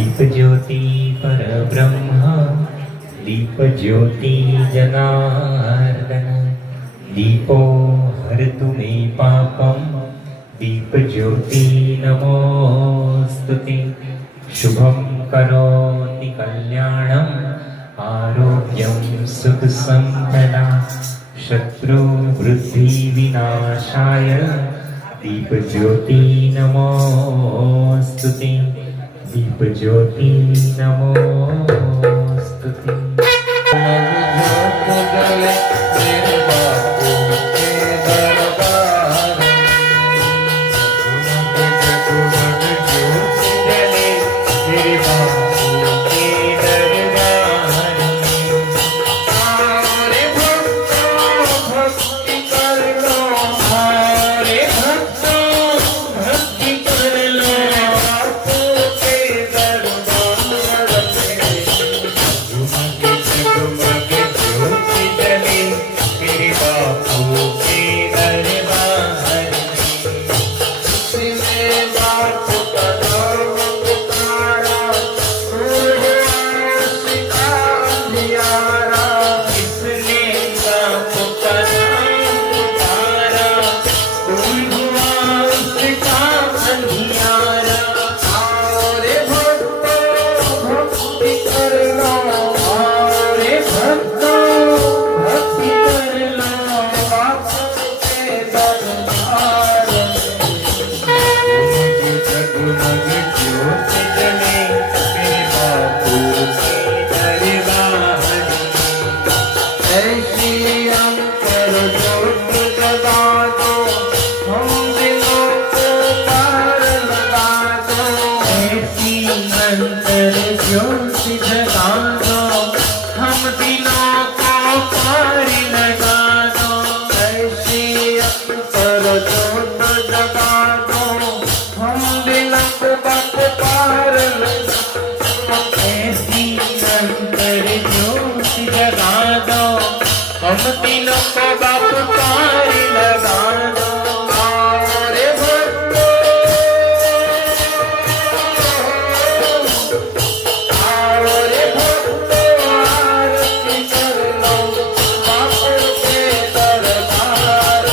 दीप ज्योति परब्रह्म दीप ज्योति जनार्दन दीपो हरतु मे पापम दीप ज्योति नमोस्तुते। शुभं करोति कल्याणम् आरोग्यं सुख संपदा शत्रुवृद्धि विनाशाय दीप ज्योति नमोस्तुते। दीप ज्योति नमोस्तुते। हम तीनों को बाप पार लगा दो। रे भक्तो रे भक्तो आरती कर लो बाप के दरबार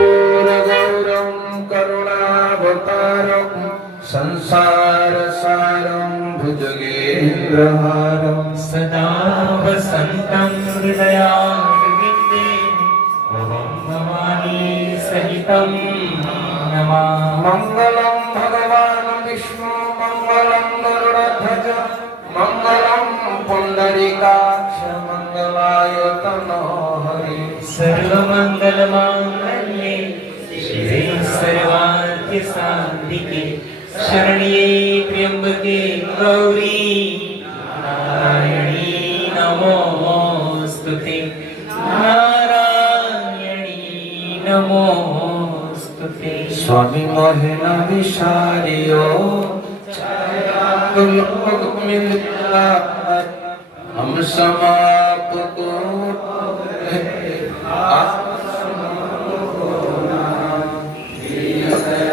कर्पूरगौरं करुणावतारं संसारसारं भुजगेन्द्रहारं सदा वसन्तं हृदयारविन्दे भवानी सहितं नमामि। मङ्गलं भगवान् विष्णु मङ्गलं गरुडध्वज मङ्गलं पुण्डरीकाक्ष मङ्गलाय तनो हरि। सर्वमङ्गलमाङ्गल्ये शिवे सर्वार्थसाधिके शरण्ये त्र्यम्बके गौरी नारायणी नमोस्तुते। नारायणी नमोस्तुते। स्वामी मोहन विशारियो मिलता हम समाप्त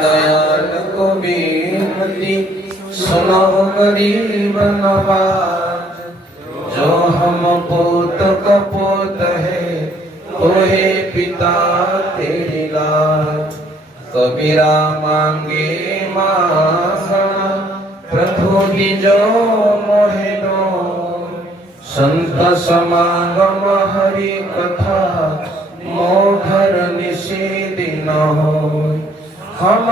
दयाल को बेनती सुनो गरीब नवाज जो हम पोत कपोत है तो है पिता तेरी लाज। कबीरा मांगे मांगना प्रभु की जो मोहिनो संत समागम हरि कथा मोघर निषेध न हो। हम